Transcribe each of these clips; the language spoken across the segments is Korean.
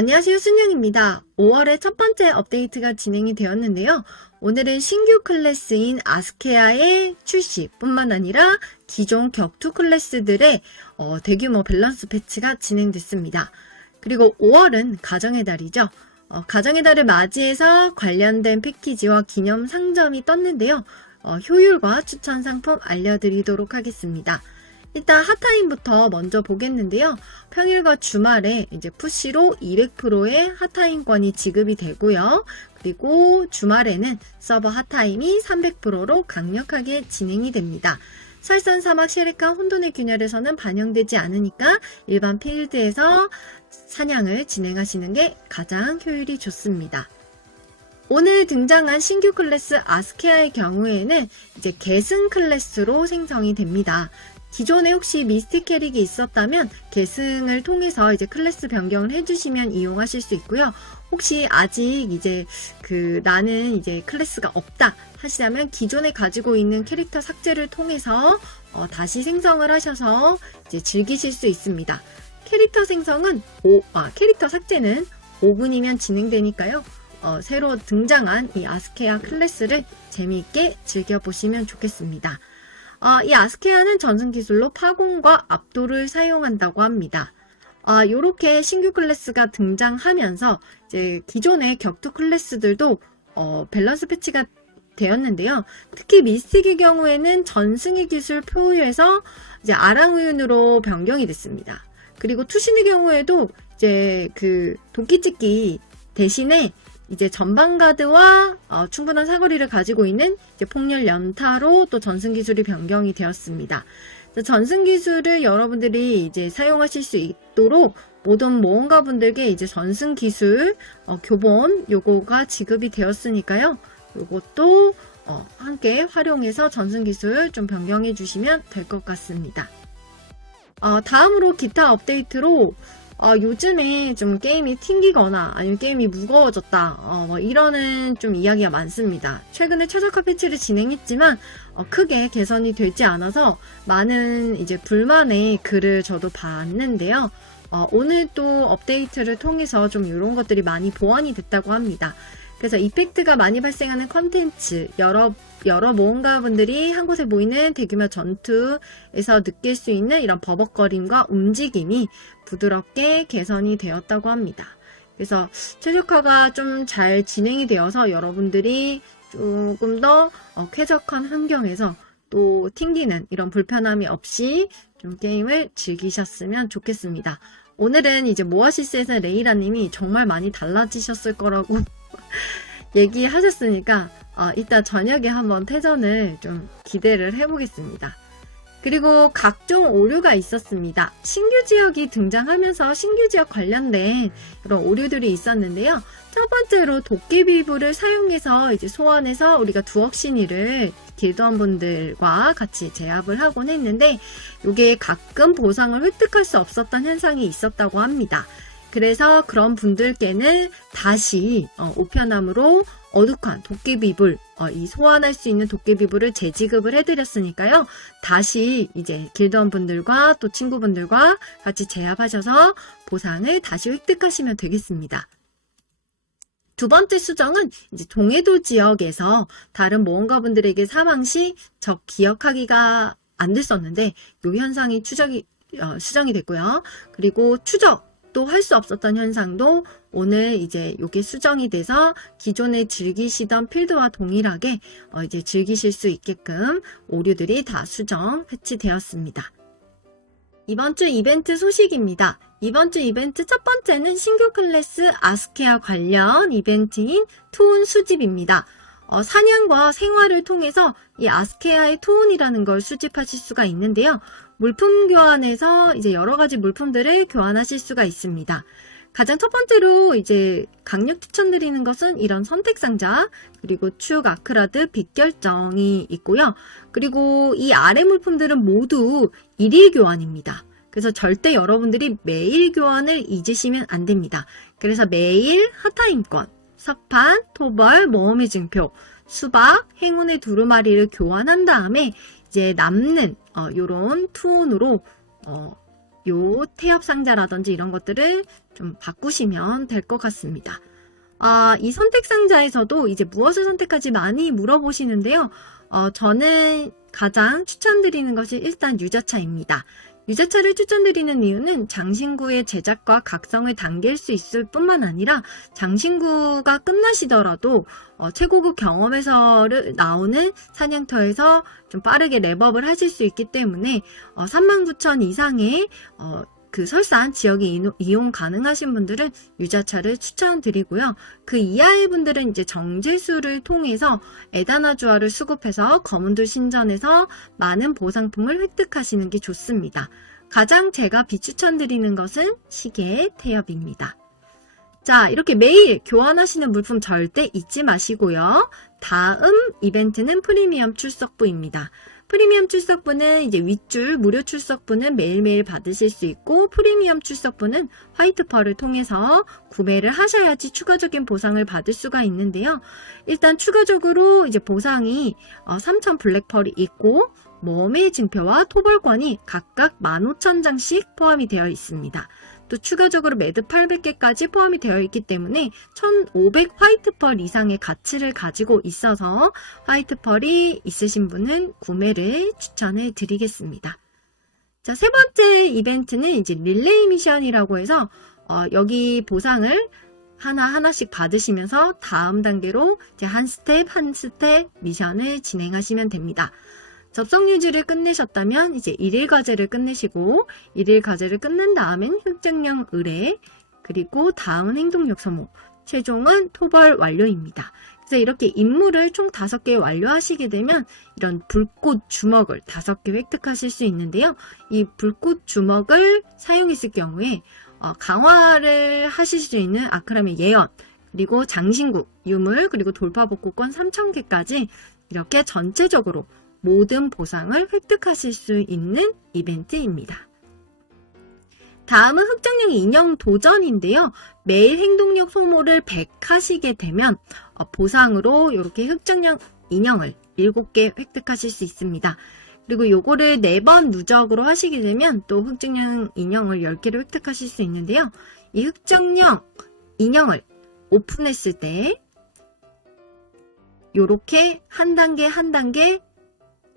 안녕하세요. 순영입니다. 5월에 첫 번째 업데이트가 진행이 되었는데요. 오늘은 신규 클래스인 아스케아의 출시뿐만 아니라 기존 격투 클래스들의 어, 대규모 밸런스 패치가 진행됐습니다. 그리고 5월은 가정의 달이죠. 어, 가정의 달을 맞이해서 관련된 패키지와 기념 상점이 떴는데요. 어, 효율과 추천 상품 알려드리도록 하겠습니다. 일단 핫타임부터 먼저 보겠는데요. 평일과 주말에 이제 푸시로 200%의 핫타임권이 지급이 되고요. 그리고 주말에는 서버 핫타임이 300%로 강력하게 진행이 됩니다. 설산 사막 쉐레카 혼돈의 균열에서는 반영되지 않으니까 일반 필드에서 사냥을 진행하시는 게 가장 효율이 좋습니다. 오늘 등장한 신규 클래스 아스케아의 경우에는 이제 계승 클래스로 생성이 됩니다. 기존에 혹시 미스틱 캐릭이 있었다면 계승을 통해서 이제 클래스 변경을 해주시면 이용하실 수 있고요. 혹시 아직 이제 그 나는 이제 클래스가 없다 하시다면 기존에 가지고 있는 캐릭터 삭제를 통해서 어, 다시 생성을 하셔서 이제 즐기실 수 있습니다. 캐릭터 생성은 오, 아, 캐릭터 삭제는 5분이면 진행되니까요. 어, 새로 등장한 이 아스케아 클래스를 재미있게 즐겨보시면 좋겠습니다. 어, 이 아스케아는 전승 기술로 파공과 압도를 사용한다고 합니다. 아, 요렇게 신규 클래스가 등장하면서 이제 기존의 격투 클래스들도 어, 밸런스 패치가 되었는데요. 특히 미스틱의 경우에는 전승의 기술 표유에서 이제 아랑우윤으로 변경이 됐습니다. 그리고 투신의 경우에도 이제 그 도끼 찍기 대신에 이제 전방 가드와 어, 충분한 사거리를 가지고 있는 폭렬 연타로 또 전승 기술이 변경이 되었습니다. 전승 기술을 여러분들이 이제 사용하실 수 있도록 모든 모험가 분들께 이제 전승 기술 어, 교본 요거가 지급이 되었으니까요. 요것도 어, 함께 활용해서 전승 기술 좀 변경해 주시면 될 것 같습니다. 어, 다음으로 기타 업데이트로 어, 요즘에 좀 게임이 튕기거나 아니면 게임이 무거워졌다 어, 뭐 이러는 좀 이야기가 많습니다. 최근에 최적화 패치를 진행했지만 어, 크게 개선이 되지 않아서 많은 이제 불만의 글을 저도 봤는데요. 어, 오늘 또 업데이트를 통해서 좀 이런 것들이 많이 보완이 됐다고 합니다. 그래서 이펙트가 많이 발생하는 컨텐츠, 여러, 여러 모험가분들이 한 곳에 모이는 대규모 전투에서 느낄 수 있는 이런 버벅거림과 움직임이 부드럽게 개선이 되었다고 합니다. 그래서 최적화가 좀 잘 진행이 되어서 여러분들이 조금 더 어, 쾌적한 환경에서 또 튕기는 이런 불편함이 없이 좀 게임을 즐기셨으면 좋겠습니다. 오늘은 이제 모아시스에서 레이라님이 정말 많이 달라지셨을 거라고 얘기하셨으니까 어, 이따 저녁에 한번 퇴전을 좀 기대를 해보겠습니다. 그리고 각종 오류가 있었습니다. 신규 지역이 등장하면서 신규 지역 관련된 그런 오류들이 있었는데요. 첫 번째로 도깨비부를 사용해서 이제 소환해서 우리가 두억신이를 길드원 분들과 같이 제압을 하곤 했는데 이게 가끔 보상을 획득할 수 없었던 현상이 있었다고 합니다. 그래서 그런 분들께는 다시 어, 우편함으로 어둑한 도깨비불, 어, 이 소환할 수 있는 도깨비불을 재지급을 해드렸으니까요. 다시 이제 길드원 분들과 또 친구분들과 같이 제압하셔서 보상을 다시 획득하시면 되겠습니다. 두 번째 수정은 이제 동해도 지역에서 다른 모험가분들에게 사망 시 적 기억하기가 안 됐었는데 이 현상이 추적이 어, 수정이 됐고요. 그리고 추적 또 할 수 없었던 현상도 오늘 이제 요게 수정이 돼서 기존에 즐기시던 필드와 동일하게 어 이제 즐기실 수 있게끔 오류들이 다 수정 패치되었습니다. 이번 주 이벤트 소식입니다. 이번 주 이벤트 첫 번째는 신규 클래스 아스케아 관련 이벤트인 투운 수집입니다. 어, 사냥과 생활을 통해서 이 아스케아의 투운이라는 걸 수집하실 수가 있는데요. 물품 교환에서 이제 여러 가지 물품들을 교환하실 수가 있습니다. 가장 첫 번째로 이제 강력 추천드리는 것은 이런 선택 상자 그리고 축 아크라드 빛 결정이 있고요. 그리고 이 아래 물품들은 모두 일일 교환입니다. 그래서 절대 여러분들이 매일 교환을 잊으시면 안 됩니다. 그래서 매일 핫타임권, 석판, 토벌, 모험의 증표, 수박, 행운의 두루마리를 교환한 다음에 이제 남는 어, 요런 투혼으로 어, 요 태엽 상자라든지 이런 것들을 좀 바꾸시면 될 것 같습니다. 아, 이 선택 상자에서도 이제 무엇을 선택할지 많이 물어보시는데요. 어, 저는 가장 추천드리는 것이 일단 유자차입니다. 유자차를 추천드리는 이유는 장신구의 제작과 각성을 당길 수 있을 뿐만 아니라 장신구가 끝나시더라도 어, 최고급 경험에서 나오는 사냥터에서 좀 빠르게 랩업을 하실 수 있기 때문에 어, 39,000 이상의 어, 그 설산 이노- 이용 가능하신 분들은 유자차를 추천드리고요. 그 이하의 분들은 이제 정제수를 통해서 에다나 주화를 수급해서 검은돌 신전에서 많은 보상품을 획득하시는 게 좋습니다. 가장 제가 비추천드리는 것은 시계 태엽입니다. 자, 이렇게 매일 교환하시는 물품 절대 잊지 마시고요. 다음 이벤트는 프리미엄 출석부입니다. 프리미엄 출석부는 이제 윗줄 무료 출석부는 매일매일 받으실 수 있고 프리미엄 출석부는 화이트펄을 통해서 구매를 하셔야지 추가적인 보상을 받을 수가 있는데요. 일단 추가적으로 이제 보상이 3,000 블랙펄이 있고 몸의 증표와 토벌권이 각각 15,000장씩 포함이 되어 있습니다. 또 추가적으로 매드 800개까지 포함이 되어 있기 때문에 1500 화이트 펄 이상의 가치를 가지고 있어서 화이트 펄이 있으신 분은 구매를 추천해 드리겠습니다. 자, 세 번째 이벤트는 이제 릴레이 미션이라고 해서 어, 여기 보상을 하나하나씩 받으시면서 다음 단계로 이제 한 스텝 한 스텝 미션을 진행하시면 됩니다. 접속 유지를 끝내셨다면 이제 일일 과제를 끝내시고 일일 과제를 끝낸 다음엔 흑증령 의뢰 그리고 다음은 행동력 소모 최종은 토벌 완료입니다. 그래서 이렇게 임무를 총 5개 완료하시게 되면 이런 불꽃 주먹을 5개 획득하실 수 있는데요. 이 불꽃 주먹을 사용했을 경우에 어, 강화를 하실 수 있는 아크람의 예언 그리고 장신구, 유물 그리고 돌파복구권 3,000개까지 이렇게 전체적으로 모든 보상을 획득하실 수 있는 이벤트입니다. 다음은 흑정령 인형 도전인데요. 매일 행동력 소모를 100 하시게 되면 어, 보상으로 이렇게 흑정령 인형을 7개 획득하실 수 있습니다. 그리고 요거를 4번 누적으로 하시게 되면 또 흑정령 인형을 10개를 획득하실 수 있는데요. 이 흑정령 인형을 오픈했을 때 요렇게 한 단계 한 단계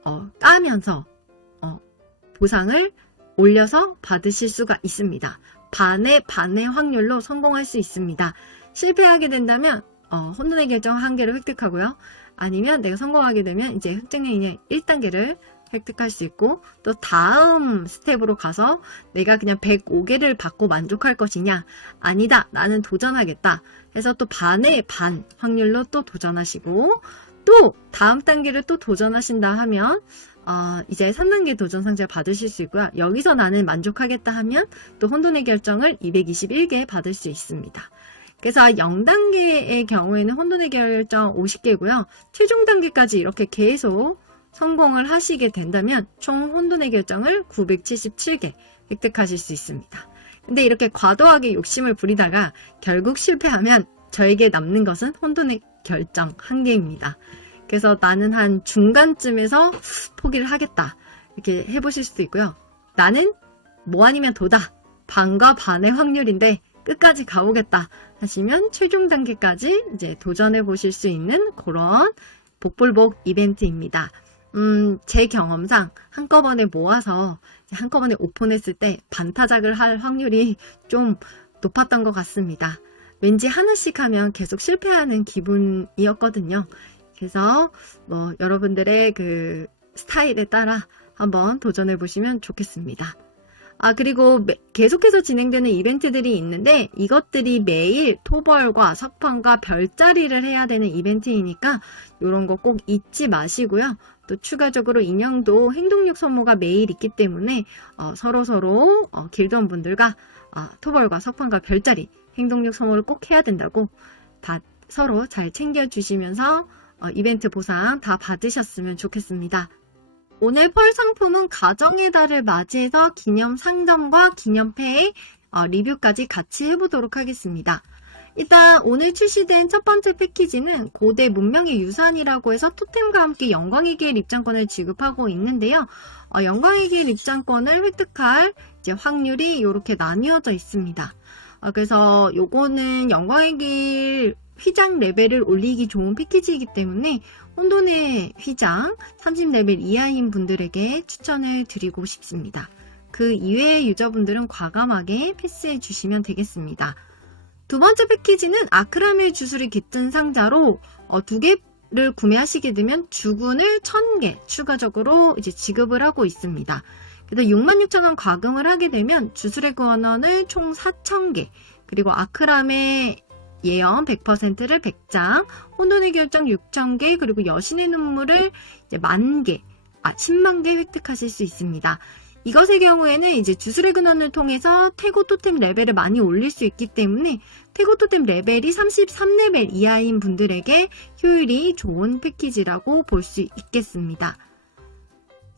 어, 까면서 어, 보상을 올려서 받으실 수가 있습니다. 반의 반의 확률로 성공할 수 있습니다. 실패하게 된다면 어, 혼돈의 결정 한 개를 획득하고요. 아니면 내가 성공하게 되면 이제 인형 1단계를 획득할 수 있고 또 다음 스텝으로 가서 내가 그냥 105개를 받고 만족할 것이냐 아니다 나는 도전하겠다 해서 또 반의 반 확률로 또 도전하시고 또 다음 단계를 또 도전하신다 하면 어, 이제 3단계 도전 상자를 받으실 수 있고요. 여기서 나는 만족하겠다 하면 또 혼돈의 결정을 221개 받을 수 있습니다. 그래서 0단계의 경우에는 혼돈의 결정 50개고요. 최종 단계까지 이렇게 계속 성공을 하시게 된다면 총 혼돈의 결정을 977개 획득하실 수 있습니다. 근데 이렇게 과도하게 욕심을 부리다가 결국 실패하면 저에게 남는 것은 혼돈의 결정 한 개입니다. 그래서 나는 한 중간쯤에서 포기를 하겠다. 이렇게 해보실 수도 있고요. 나는 뭐 아니면 도다. 반과 반의 확률인데 끝까지 가보겠다 하시면 최종 단계까지 이제 도전해 보실 수 있는 그런 복불복 이벤트입니다. 음, 제 경험상 한꺼번에 모아서 한꺼번에 오픈했을 때 반타작을 할 확률이 좀 높았던 것 같습니다. 왠지 하나씩 하면 계속 실패하는 기분이었거든요. 그래서 뭐 여러분들의 그 스타일에 따라 한번 도전해 보시면 좋겠습니다. 아, 그리고 매- 계속해서 진행되는 이벤트들이 있는데 이것들이 매일 토벌과 석판과 별자리를 해야 되는 이벤트이니까 이런 거 꼭 잊지 마시고요. 또 추가적으로 인형도 행동력 소모가 매일 있기 때문에 어, 서로서로 어, 길드원 분들과 아, 토벌과 석판과 별자리 행동력 소모를 꼭 해야 된다고 다 서로 잘 챙겨주시면서 어, 이벤트 보상 다 받으셨으면 좋겠습니다. 오늘 펄 상품은 가정의 달을 맞이해서 기념 상점과 기념패의 어, 리뷰까지 같이 해보도록 하겠습니다. 일단 오늘 출시된 첫 번째 패키지는 고대 문명의 유산이라고 해서 토템과 함께 영광의 길 입장권을 지급하고 있는데요. 어, 영광의 길 입장권을 획득할 확률이 이렇게 나뉘어져 있습니다. 어, 그래서 요거는 영광의 길 휘장 레벨을 올리기 좋은 패키지이기 때문에 혼돈의 휘장 30레벨 이하인 분들에게 추천을 드리고 싶습니다. 그 이외의 유저분들은 과감하게 패스해 주시면 되겠습니다. 두 번째 패키지는 아크라멜 주술이 깃든 상자로 어, 두 개를 구매하시게 되면 주군을 1000개 추가적으로 이제 지급을 하고 있습니다. 그래서 66,000원 과금을 하게 되면 주술의 권원을 총 4,000개 그리고 아크라멜 예언 100%를 100장, 혼돈의 결정 6,000개, 그리고 여신의 눈물을 이제 만 개, 아, 10만 개 획득하실 수 있습니다. 이것의 경우에는 이제 주술의 근원을 통해서 태고 토템 레벨을 많이 올릴 수 있기 때문에 태고 토템 레벨이 33레벨 이하인 분들에게 효율이 좋은 패키지라고 볼 수 있겠습니다.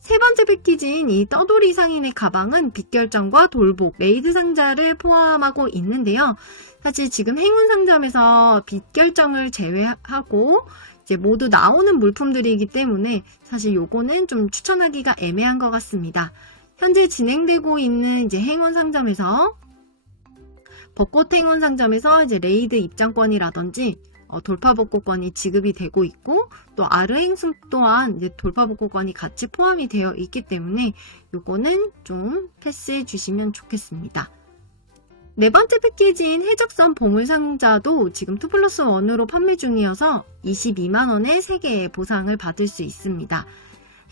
세 번째 패키지인 이 떠돌이 상인의 가방은 빗결정과 돌복, 레이드 상자를 포함하고 있는데요. 사실 지금 행운 상점에서 빗결정을 제외하고 이제 모두 나오는 물품들이기 때문에 사실 요거는 좀 추천하기가 애매한 것 같습니다. 현재 진행되고 있는 이제 행운 상점에서 벚꽃 행운 상점에서 이제 레이드 입장권이라든지 어, 돌파 복구권이 지급이 되고 있고 또 아르 행승 또한 이제 돌파 복구권이 같이 포함이 되어 있기 때문에 요거는 좀 패스해 주시면 좋겠습니다. 네 번째 패키지인 해적선 보물 상자도 지금 2 플러스 1으로 판매 중이어서 22만원의 3개의 보상을 받을 수 있습니다.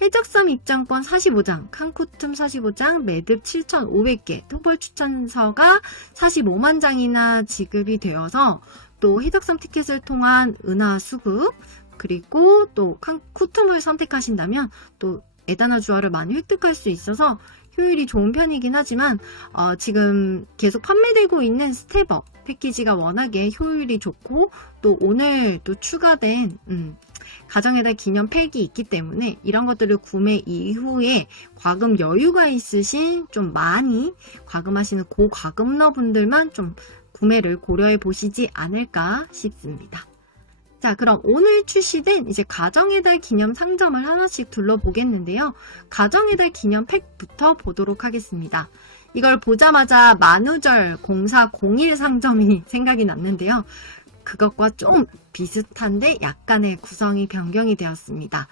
해적섬 입장권 45장, 칸쿠툼 45장, 매듭 7,500개, 특별 추천서가 45만 장이나 지급이 되어서 또 해적섬 티켓을 통한 은하 수급, 그리고 또 칸쿠툼을 선택하신다면 또 에다나 주화를 많이 획득할 수 있어서 효율이 좋은 편이긴 하지만 어, 지금 계속 판매되고 있는 스텝업 패키지가 워낙에 효율이 좋고 또 오늘 또 추가된 음, 가정의 달 기념 팩이 있기 때문에 이런 것들을 구매 이후에 과금 여유가 있으신 좀 많이 과금하시는 고과금러 분들만 좀 구매를 고려해 보시지 않을까 싶습니다. 자, 그럼 오늘 출시된 이제 가정의 달 기념 상점을 하나씩 둘러보겠는데요. 가정의 달 기념 팩부터 보도록 하겠습니다. 이걸 보자마자 만우절 0401 상점이 생각이 났는데요. 그것과 좀 비슷한데 약간의 구성이 변경이 되었습니다.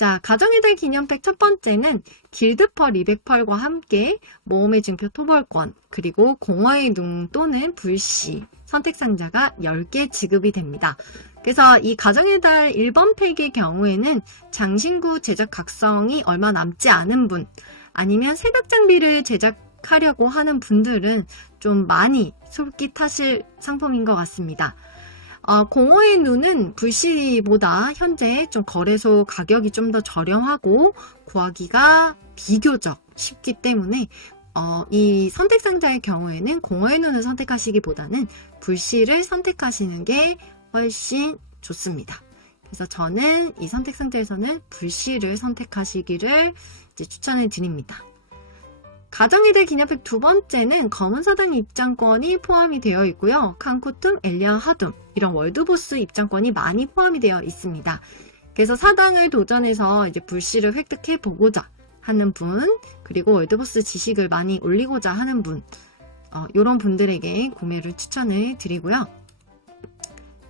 자, 가정의 달 기념팩 첫 번째는 길드펄 200펄과 함께 모험의 증표 토벌권, 그리고 공허의 눈 또는 불씨, 선택 상자가 10개 지급이 됩니다. 그래서 이 가정의 달 1번 팩의 경우에는 장신구 제작 각성이 얼마 남지 않은 분, 아니면 새벽 장비를 제작하려고 하는 분들은 좀 많이 솔깃하실 상품인 것 같습니다. 어, 공허의 눈은 불씨보다 현재 좀 거래소 가격이 좀 더 저렴하고 구하기가 비교적 쉽기 때문에 어, 이 선택 상자의 경우에는 공허의 눈을 선택하시기보다는 불씨를 선택하시는 게 훨씬 좋습니다. 그래서 저는 이 선택 상자에서는 불씨를 선택하시기를 추천을 드립니다. 가정의 달 기념팩 두 번째는 검은 사단 입장권이 포함이 되어 있고요. 칸쿠툼, 엘리아 하둠 이런 월드보스 입장권이 많이 포함이 되어 있습니다. 그래서 사당을 도전해서 이제 불씨를 획득해 보고자 하는 분 그리고 월드보스 지식을 많이 올리고자 하는 분 어, 이런 분들에게 구매를 추천을 드리고요.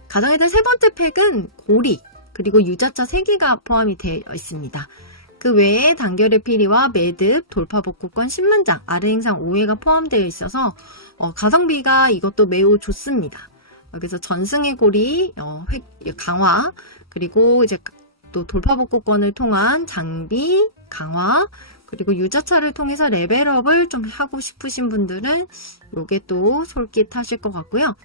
가정의 달세 번째 팩은 고리 그리고 유자차 3개가 포함이 되어 있습니다. 그 외에 단결의 피리와 매듭, 돌파복구권 10만 장, 아래 행상 5회가 포함되어 있어서 어, 가성비가 이것도 매우 좋습니다. 그래서 전승의 고리 어, 획, 강화 그리고 이제 또 돌파복구권을 통한 장비 강화 그리고 유자차를 통해서 레벨업을 좀 하고 싶으신 분들은 이게 또 솔깃하실 것 같고요.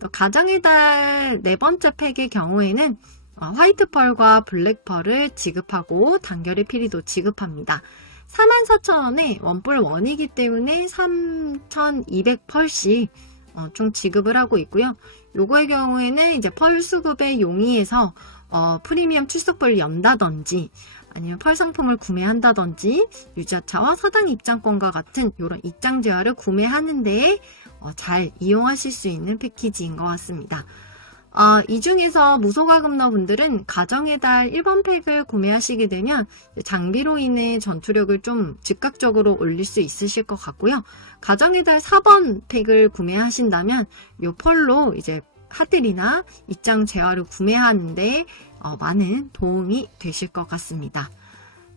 또 가정의 달 네 번째 팩의 경우에는 어, 화이트 펄과 블랙 펄을 지급하고 단결의 피리도 지급합니다. 44,000원에 원뿔 원이기 때문에 3,200펄씩 어, 좀 지급을 하고 있고요. 요거의 경우에는 이제 펄 수급에 용이해서 어, 프리미엄 출석벌을 연다든지 아니면 펄 상품을 구매한다든지 유자차와 사당 입장권과 같은 이런 입장 제화를 구매하는 데에 어, 잘 이용하실 수 있는 패키지인 것 같습니다. 어, 이 중에서 무소가금러 분들은 가정의 달 1번 팩을 구매하시게 되면 장비로 인해 전투력을 좀 즉각적으로 올릴 수 있으실 것 같고요. 가정의 달 4번 팩을 구매하신다면 요 펄로 이제 하들이나 입장 재화를 구매하는데 어, 많은 도움이 되실 것 같습니다.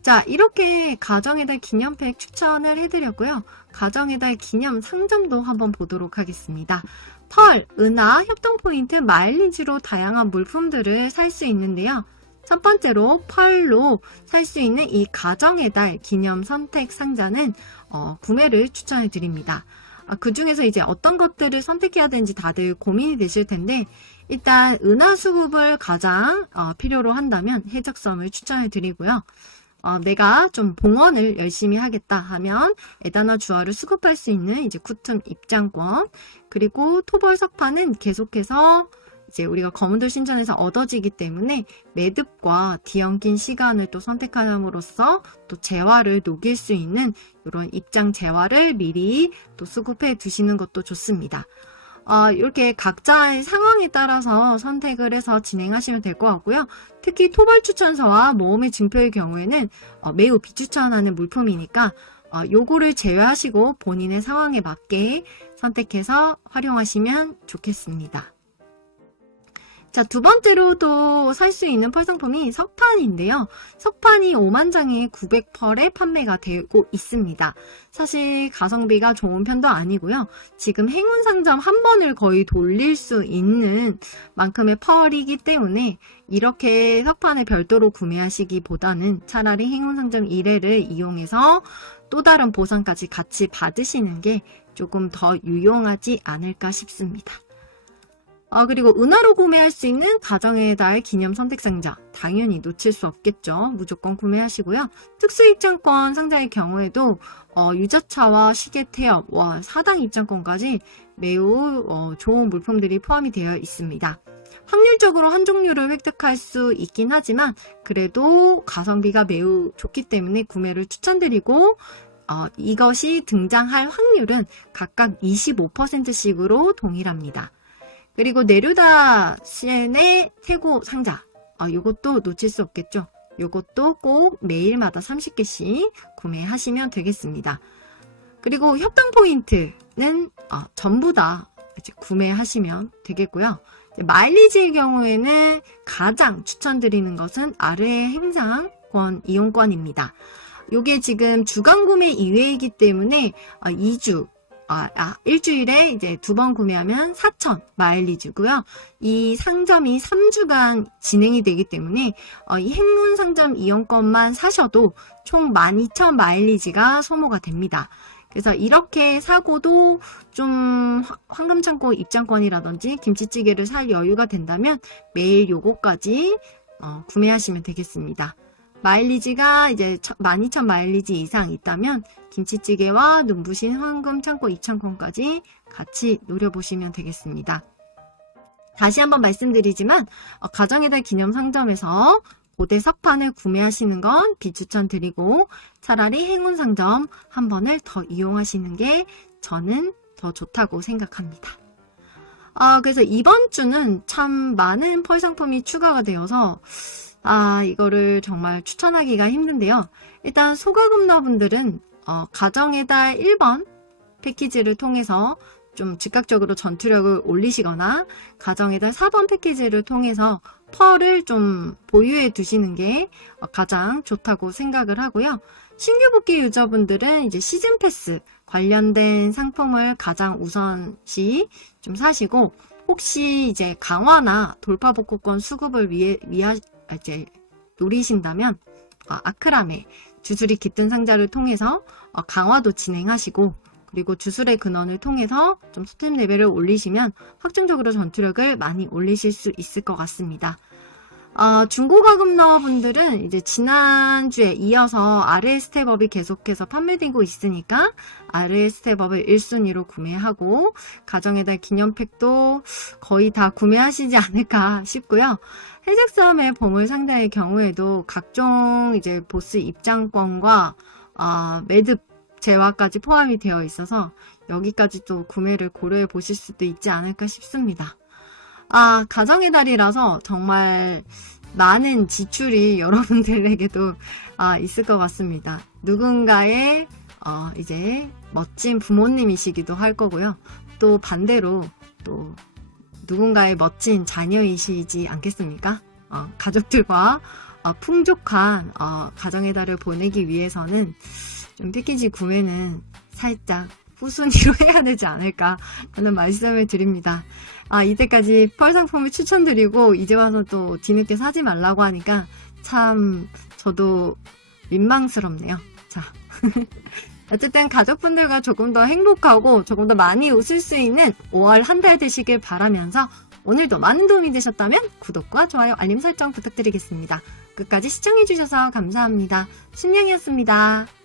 자, 이렇게 가정의 달 기념팩 추천을 해드렸고요. 가정의 달 기념 상점도 한번 보도록 하겠습니다. 펄, 은하, 협동 포인트, 마일리지로 다양한 물품들을 살 수 있는데요. 첫 번째로 펄로 살 수 있는 이 가정의 달 기념 선택 상자는 어, 구매를 추천해 드립니다. 아, 그 중에서 이제 어떤 것들을 선택해야 되는지 다들 고민이 되실 텐데 일단 은하 수급을 가장 어, 필요로 한다면 해적섬을 추천해 드리고요. 어, 내가 좀 봉헌을 열심히 하겠다 하면 에다나 주화를 수급할 수 있는 이제 쿠튼 입장권 그리고 토벌 석판은 계속해서 이제 우리가 검은돌 신전에서 얻어지기 때문에 매듭과 뒤엉킨 시간을 또 선택함으로써 또 재화를 녹일 수 있는 이런 입장 재화를 미리 또 수급해 두시는 것도 좋습니다. 어, 이렇게 각자의 상황에 따라서 선택을 해서 진행하시면 될 것 같고요. 특히 토벌 추천서와 모험의 증표의 경우에는 어, 매우 비추천하는 물품이니까 어, 요거를 제외하시고 본인의 상황에 맞게 선택해서 활용하시면 좋겠습니다. 자, 두 번째로 또 살 수 있는 펄 상품이 석판인데요. 석판이 5만 장에 900펄에 판매가 되고 있습니다. 사실 가성비가 좋은 편도 아니고요. 지금 행운 상점 한 번을 거의 돌릴 수 있는 만큼의 펄이기 때문에 이렇게 석판을 별도로 구매하시기보다는 차라리 행운 상점 1회를 이용해서 또 다른 보상까지 같이 받으시는 게 조금 더 유용하지 않을까 싶습니다. 아, 그리고 은하로 구매할 수 있는 가정의 달 기념 선택 상자. 당연히 놓칠 수 없겠죠. 무조건 구매하시고요. 특수 입장권 상자의 경우에도 어, 유자차와 시계 태엽, 와, 사당 입장권까지 매우 어, 좋은 물품들이 포함이 되어 있습니다. 확률적으로 한 종류를 획득할 수 있긴 하지만 그래도 가성비가 매우 좋기 때문에 구매를 추천드리고 어, 이것이 등장할 확률은 각각 25%씩으로 동일합니다. 그리고 네루다 시엔의 태고 상자. 아, 요것도 놓칠 수 없겠죠. 요것도 꼭 매일마다 30개씩 구매하시면 되겠습니다. 그리고 협동 포인트는 어, 전부 다 구매하시면 되겠고요. 마일리지의 경우에는 가장 추천드리는 것은 아르의 행상권 이용권입니다. 요게 지금 주간 구매 이외이기 때문에 2주 아, 아, 일주일에 이제 두 번 구매하면 4천 마일리지고요. 이 상점이 3주간 진행이 되기 때문에 어, 이 행운 상점 이용권만 사셔도 총 12,000 마일리지가 소모가 됩니다. 그래서 이렇게 사고도 좀 황금창고 입장권이라든지 김치찌개를 살 여유가 된다면 매일 요거까지 어, 구매하시면 되겠습니다. 마일리지가 이제 12,000 마일리지 이상 있다면 김치찌개와 눈부신 황금 창고 2,000건까지 같이 노려보시면 되겠습니다. 다시 한번 말씀드리지만 어, 가정의 달 기념 상점에서 고대 석판을 구매하시는 건 비추천드리고 차라리 행운 상점 한 번을 더 이용하시는 게 저는 더 좋다고 생각합니다. 아, 그래서 이번 주는 참 많은 펄 상품이 추가가 되어서 아, 이거를 정말 추천하기가 힘든데요. 일단 소가금러분들은 어, 가정의 달 1번 패키지를 통해서 좀 즉각적으로 전투력을 올리시거나 가정의 달 4번 패키지를 통해서 펄을 좀 보유해 두시는 게 어, 가장 좋다고 생각을 하고요. 신규 복귀 유저분들은 이제 시즌 패스 관련된 상품을 가장 우선시 좀 사시고 혹시 이제 강화나 돌파 복구권 수급을 위해 위하 이제 노리신다면 어, 아크람의 주술이 깃든 상자를 통해서 어, 강화도 진행하시고 그리고 주술의 근원을 통해서 좀 스템 레벨을 올리시면 확정적으로 전투력을 많이 올리실 수 있을 것 같습니다. 어, 중고가금러 분들은 이제 지난주에 이어서 RL 스텝업이 계속해서 판매되고 있으니까 RL 스텝업을 1순위로 구매하고 가정의 달 기념팩도 거의 다 구매하시지 않을까 싶고요. 해적섬의 보물 상자의 경우에도 각종 이제 보스 입장권과 어, 매듭 재화까지 포함이 되어 있어서 여기까지 또 구매를 고려해 보실 수도 있지 않을까 싶습니다. 아, 가정의 달이라서 정말 많은 지출이 여러분들에게도 아, 있을 것 같습니다. 누군가의 어, 이제 멋진 부모님이시기도 할 거고요. 또 반대로 또 누군가의 멋진 자녀이시지 않겠습니까? 어, 가족들과 어, 풍족한 어, 가정의 달을 보내기 위해서는 좀 패키지 구매는 살짝 후순위로 해야 되지 않을까 하는 말씀을 드립니다. 아, 이때까지 펄 상품을 추천드리고 이제 와서 또 뒤늦게 사지 말라고 하니까 참 저도 민망스럽네요. 자. 어쨌든 가족분들과 조금 더 행복하고 조금 더 많이 웃을 수 있는 5월 한 달 되시길 바라면서 오늘도 많은 도움이 되셨다면 구독과 좋아요, 알림 설정 부탁드리겠습니다. 끝까지 시청해주셔서 감사합니다. 순영이었습니다.